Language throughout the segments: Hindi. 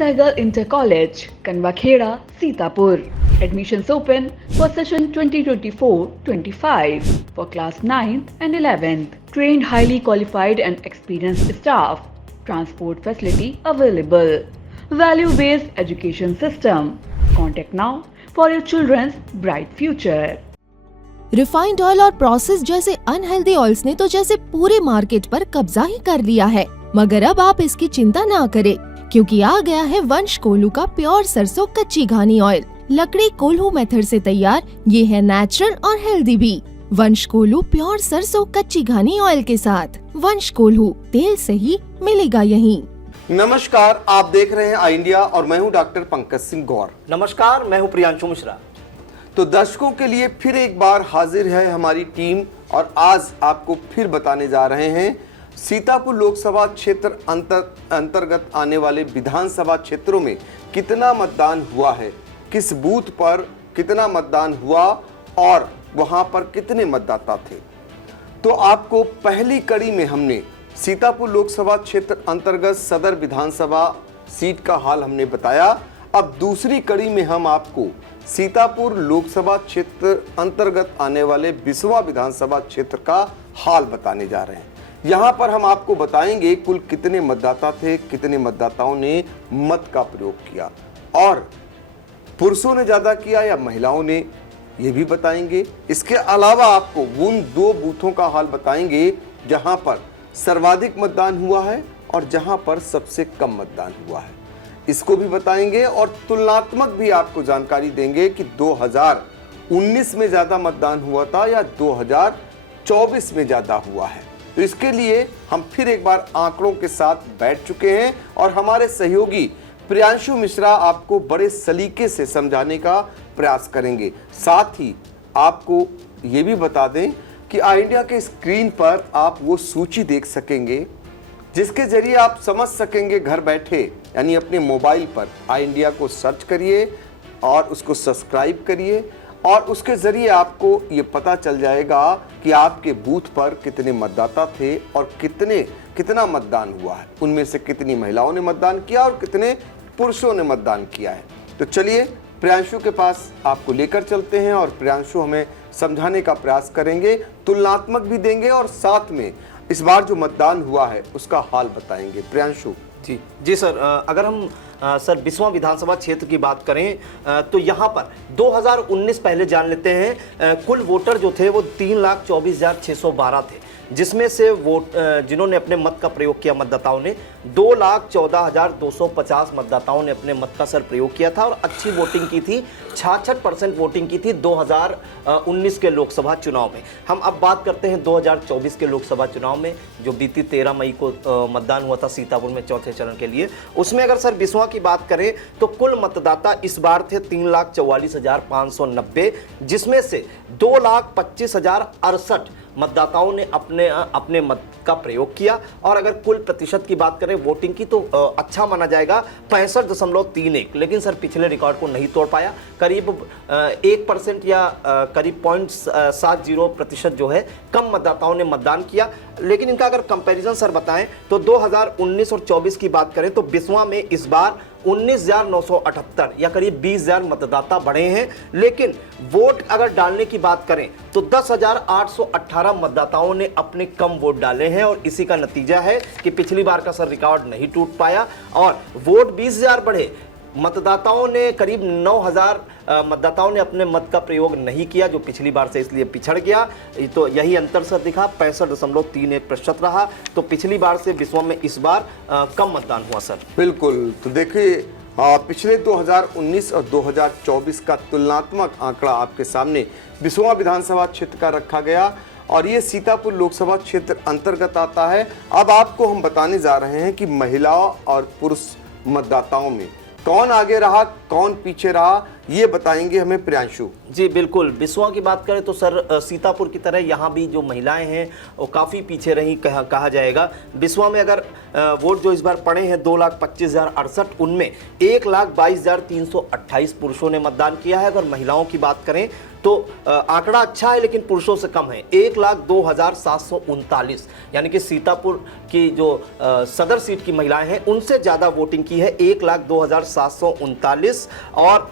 Sehgal Inter College, Kanwakheda, Sitapur. Admissions open for session 2024-25 for class 9th and 11th. Trained, highly qualified and experienced staff. Transport facility available. Value-based education system. Contact now for your children's bright future. Refined oil और प्रोसेस जैसे अनहेल्दी ऑयल्स ने तो जैसे पूरे मार्केट पर कब्जा ही कर लिया है, मगर अब आप इसकी चिंता ना करें, क्योंकि आ गया है वंश कोल्हू का प्योर सरसों कच्ची घानी ऑयल। लकड़ी कोल्हू मेथड से तैयार, ये है नेचुरल और हेल्दी भी। वंश कोल्हू प्योर सरसों कच्ची घानी ऑयल के साथ। वंश कोल्हू, तेल सही मिलेगा यहीं। नमस्कार, आप देख रहे हैं आई इंडिया और मैं हूं डॉक्टर पंकज सिंह गौर। नमस्कार, मैं हूं प्रियांशु मिश्रा। तो दर्शकों के लिए फिर एक बार हाजिर है हमारी टीम और आज आपको फिर बताने जा रहे हैं सीतापुर लोकसभा क्षेत्र अंतर्गत आने वाले विधानसभा क्षेत्रों में कितना मतदान हुआ है, किस बूथ पर कितना मतदान हुआ और वहां पर कितने मतदाता थे। तो आपको पहली कड़ी में हमने सीतापुर लोकसभा क्षेत्र अंतर्गत सदर विधानसभा सीट का हाल हमने बताया। अब दूसरी कड़ी में हम आपको सीतापुर लोकसभा क्षेत्र अंतर्गत आने वाले बिसवा विधानसभा क्षेत्र का हाल बताने जा रहे हैं। यहां पर हम आपको बताएंगे कुल कितने मतदाता थे, कितने मतदाताओं ने मत का प्रयोग किया और पुरुषों ने ज्यादा किया या महिलाओं ने, ये भी बताएंगे। इसके अलावा आपको उन दो बूथों का हाल बताएंगे जहां पर सर्वाधिक मतदान हुआ है और जहां पर सबसे कम मतदान हुआ है, इसको भी बताएंगे और तुलनात्मक भी आपको जानकारी देंगे कि 2019 में ज्यादा मतदान हुआ था या 2024 में ज्यादा हुआ है। तो इसके लिए हम फिर एक बार आंकड़ों के साथ बैठ चुके हैं और हमारे सहयोगी प्रियांशु मिश्रा आपको बड़े सलीके से समझाने का प्रयास करेंगे। साथ ही आपको ये भी बता दें कि आई इंडिया के स्क्रीन पर आप वो सूची देख सकेंगे जिसके जरिए आप समझ सकेंगे घर बैठे, यानी अपने मोबाइल पर आई इंडिया को सर्च करिए और उसको सब्सक्राइब करिए और उसके जरिए आपको ये पता चल जाएगा कि आपके बूथ पर कितने मतदाता थे और कितना मतदान हुआ है, उनमें से कितनी महिलाओं ने मतदान किया और कितने पुरुषों ने मतदान किया है। तो चलिए प्रियांशु के पास आपको लेकर चलते हैं और प्रियांशु हमें समझाने का प्रयास करेंगे, तुलनात्मक भी देंगे और साथ में इस बार जो मतदान हुआ है उसका हाल बताएंगे। प्रियांशु जी सर, अगर हम सर बिसवा विधानसभा क्षेत्र की बात करें तो यहाँ पर 2019 पहले जान लेते हैं। कुल वोटर जो थे वो 3,24,612 थे, जिसमें से वोट जिन्होंने अपने मत का प्रयोग किया मतदाताओं ने 2,14,250 मतदाताओं ने अपने मत का सर प्रयोग किया था और अच्छी वोटिंग की थी, 66% वोटिंग की थी 2019 के लोकसभा चुनाव में। हम अब बात करते हैं 2024 के लोकसभा चुनाव में, जो बीती 13 मई को मतदान हुआ था सीतापुर में चौथे चरण के लिए। उसमें अगर सर बिसवा की बात करें तो कुल मतदाता इस बार थे 3,44,590, जिसमें से 2,25,068 मतदाताओं ने अपने मत का प्रयोग किया। और अगर कुल प्रतिशत की बात करें वोटिंग की तो अच्छा माना जाएगा 65.31, लेकिन सर पिछले रिकॉर्ड को नहीं तोड़ पाया। करीब 1% या करीब 0.70% जो है कम मतदाताओं ने मतदान किया। लेकिन इनका अगर कंपैरिजन सर बताएं तो 2019 और 24 की बात करें तो बिसवा में इस बार 19,978 या करीब 20,000 मतदाता बढ़े हैं। लेकिन वोट अगर डालने की बात करें तो 10,818 मतदाताओं ने अपने कम वोट डाले हैं और इसी का नतीजा है कि पिछली बार का सर रिकॉर्ड नहीं टूट पाया और वोट 20,000 बढ़े। मतदाताओं ने करीब 9,000 मतदाताओं ने अपने मत का प्रयोग नहीं किया, जो पिछली बार से इसलिए पिछड़ गया। तो यही अंतर सर दिखा, 65.31% रहा। तो पिछली बार से बिसवा में इस बार कम मतदान हुआ सर। बिल्कुल। तो देखिए पिछले 2019 और 2024 का तुलनात्मक आंकड़ा आपके सामने बिसवा विधानसभा क्षेत्र का रखा गया और ये सीतापुर लोकसभा क्षेत्र अंतर्गत आता है। अब आपको हम बताने जा रहे हैं कि महिलाओं और पुरुष मतदाताओं में कौन आगे रहा, कौन पीछे रहा, ये बताएंगे हमें प्रियांशु। जी बिल्कुल, बिस्वा की बात करें तो सर सीतापुर की तरह यहाँ भी जो महिलाएं हैं वो काफ़ी पीछे रही कहा जाएगा। बिस्वा में अगर वोट जो इस बार पड़े हैं 2,25,068, उनमें 1,22,328 पुरुषों ने मतदान किया है। अगर महिलाओं की बात करें तो आंकड़ा अच्छा है लेकिन पुरुषों से कम है, 1,02,739, यानी कि सीतापुर की जो सदर सीट की महिलाएं हैं उनसे ज़्यादा वोटिंग की है, 1,02,739। और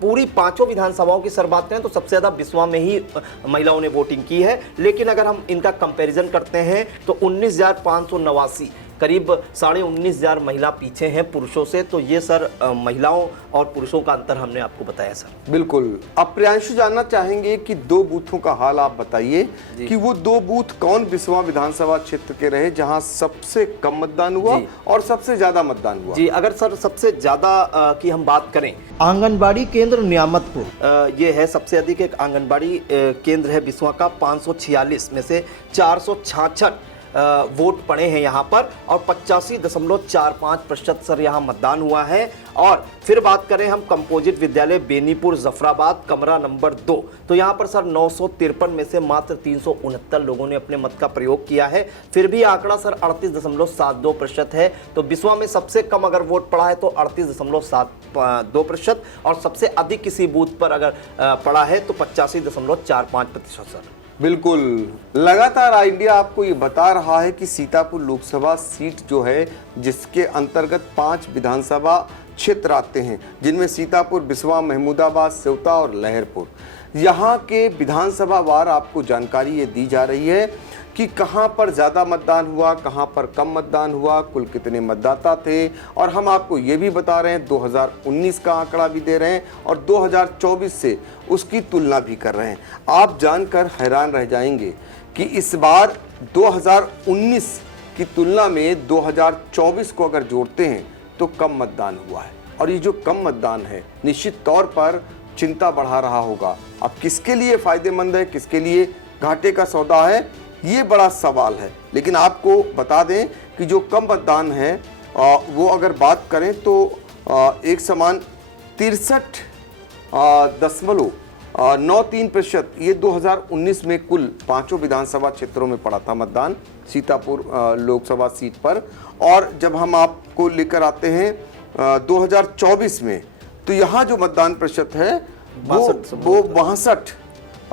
पूरी पांचों विधानसभाओं की सर बात करें तो सबसे ज़्यादा बिस्वा में ही महिलाओं ने वोटिंग की है। लेकिन अगर हम इनका कंपैरिजन करते हैं तो 19,589, करीब 19,500 महिला पीछे हैं पुरुषों से। तो ये सर महिलाओं और पुरुषों का अंतर हमने आपको बताया सर। बिल्कुल। अब प्रियांशु जानना चाहेंगे कि 2 बूथों का हाल आप बताइए कि वो 2 बूथ कौन बिस्वा विधानसभा क्षेत्र के रहे जहां सबसे कम मतदान हुआ और सबसे ज्यादा मतदान हुआ। जी, अगर सर सबसे ज्यादा की हम बात करें, आंगनबाड़ी केंद्र नियामतपुर ये है सबसे अधिक। एक आंगनबाड़ी केंद्र है बिस्वा का, 546 में से 466 वोट पड़े हैं यहाँ पर और 85.45% सर यहाँ मतदान हुआ है। और फिर बात करें हम कंपोजिट विद्यालय बेनीपुर जफराबाद कमरा नंबर 2, तो यहाँ पर सर 953 में से मात्र 369 लोगों ने अपने मत का प्रयोग किया है। फिर भी आंकड़ा सर 38.72% है। तो बिस्वा में सबसे कम अगर वोट पड़ा है तो 38.72%, और सबसे अधिक किसी बूथ पर अगर पड़ा है तो 85.45% सर। बिल्कुल। लगातार इंडिया आपको ये बता रहा है कि सीतापुर लोकसभा सीट जो है जिसके अंतर्गत 5 विधानसभा क्षेत्र आते हैं, जिनमें सीतापुर, बिस्वा, महमूदाबाद, सेवता और लहरपुर, यहाँ के विधानसभा वार आपको जानकारी ये दी जा रही है कि कहाँ पर ज़्यादा मतदान हुआ, कहाँ पर कम मतदान हुआ, कुल कितने मतदाता थे। और हम आपको ये भी बता रहे हैं 2019 का आंकड़ा भी दे रहे हैं और 2024 से उसकी तुलना भी कर रहे हैं। आप जानकर हैरान रह जाएंगे कि इस बार 2019 की तुलना में 2024 को अगर जोड़ते हैं तो कम मतदान हुआ है। और ये जो कम मतदान है निश्चित तौर पर चिंता बढ़ा रहा होगा। अब किसके लिए फ़ायदेमंद है, किसके लिए घाटे का सौदा है, ये बड़ा सवाल है। लेकिन आपको बता दें कि जो कम मतदान है वो अगर बात करें तो एक समान 63.93%, ये 2019 में कुल 5 विधानसभा क्षेत्रों में पड़ा था मतदान सीतापुर लोकसभा सीट पर। और जब हम आपको लेकर आते हैं 2024 में तो यहाँ जो मतदान प्रतिशत है वो 62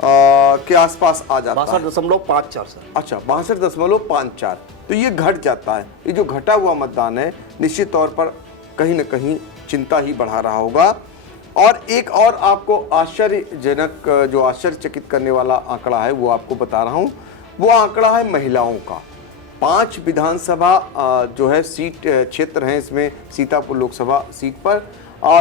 के आसपास आ जाता है, 62.54 सर। अच्छा, 62.54। तो ये घट जाता है। ये जो घटा हुआ मतदान है निश्चित तौर पर कहीं न कहीं चिंता ही बढ़ा रहा होगा। और एक और आपको आश्चर्यजनक, जो आश्चर्यचकित करने वाला आंकड़ा है वो आपको बता रहा हूँ। वो आंकड़ा है महिलाओं का। 5 विधानसभा जो है सीट क्षेत्र हैं इसमें सीतापुर लोकसभा सीट पर,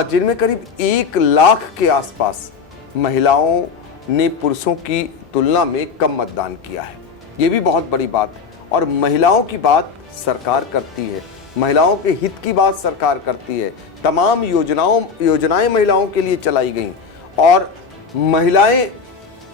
जिनमें करीब 1 लाख के आसपास महिलाओं ने पुरुषों की तुलना में कम मतदान किया है। ये भी बहुत बड़ी बात है। और महिलाओं की बात सरकार करती है, महिलाओं के हित की बात सरकार करती है। तमाम योजनाएं महिलाओं के लिए चलाई गई और महिलाएं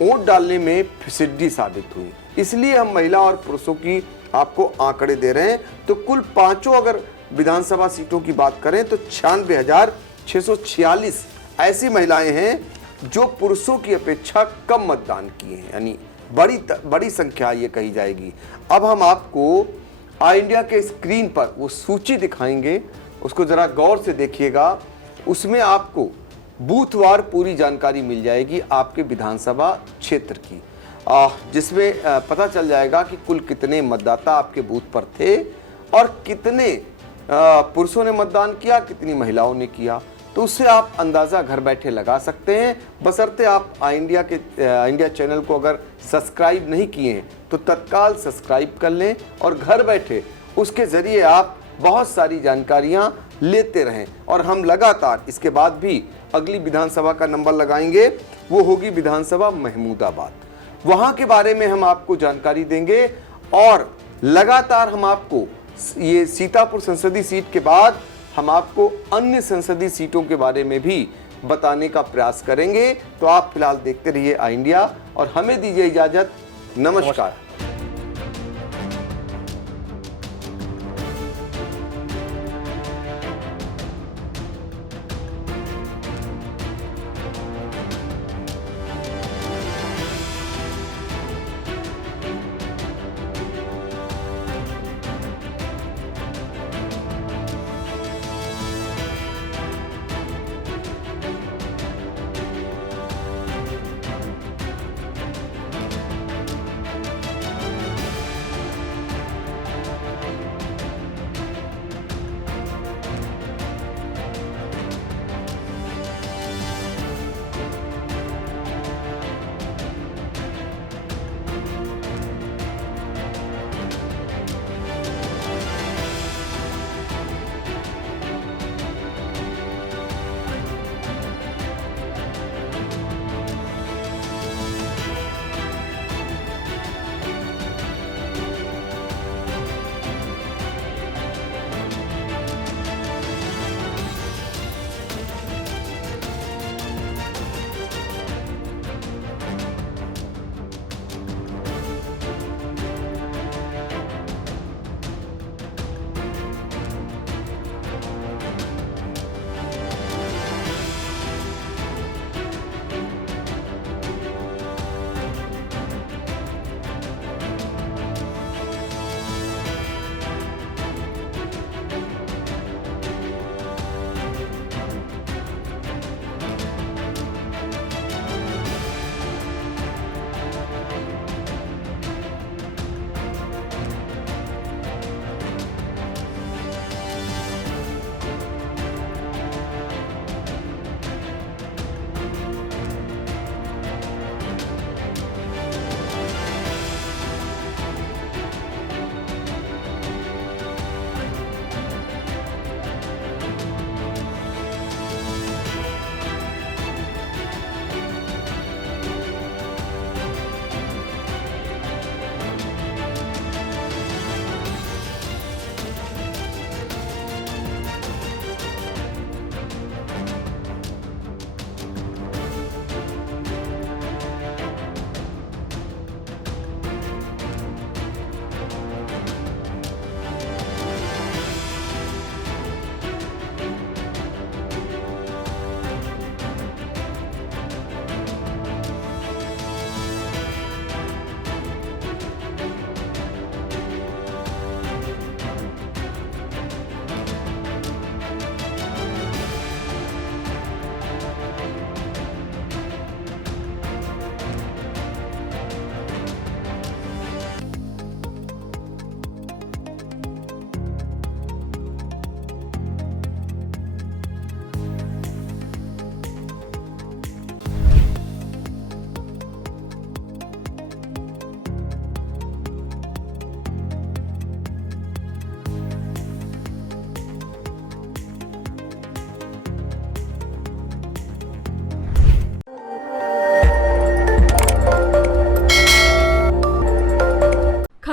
वोट डालने में फिसड्डी साबित हुई। इसलिए हम महिला और पुरुषों की आपको आंकड़े दे रहे हैं। तो कुल 5 अगर विधानसभा सीटों की बात करें तो 96,646 ऐसी महिलाएं हैं जो पुरुषों की अपेक्षा कम मतदान किए हैं, यानी बड़ी संख्या ये कही जाएगी। अब हम आपको इंडिया के स्क्रीन पर वो सूची दिखाएंगे, उसको जरा गौर से देखिएगा। उसमें आपको बूथवार पूरी जानकारी मिल जाएगी आपके विधानसभा क्षेत्र की, जिसमें पता चल जाएगा कि कुल कितने मतदाता आपके बूथ पर थे और कितने पुरुषों ने मतदान किया, कितनी महिलाओं ने किया। तो उससे आप अंदाज़ा घर बैठे लगा सकते हैं, बशर्ते आप इंडिया चैनल को अगर सब्सक्राइब नहीं किए हैं तो तत्काल सब्सक्राइब कर लें और घर बैठे उसके ज़रिए आप बहुत सारी जानकारियां लेते रहें। और हम लगातार इसके बाद भी अगली विधानसभा का नंबर लगाएंगे, वो होगी विधानसभा महमूदाबाद। वहाँ के बारे में हम आपको जानकारी देंगे और लगातार हम आपको ये सीतापुर संसदीय सीट के बाद हम आपको अन्य संसदीय सीटों के बारे में भी बताने का प्रयास करेंगे। तो आप फिलहाल देखते रहिए इंडिया और हमें दीजिए इजाजत। नमस्कार।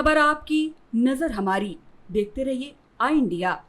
खबर आपकी, नजर हमारी। देखते रहिए आई इंडिया।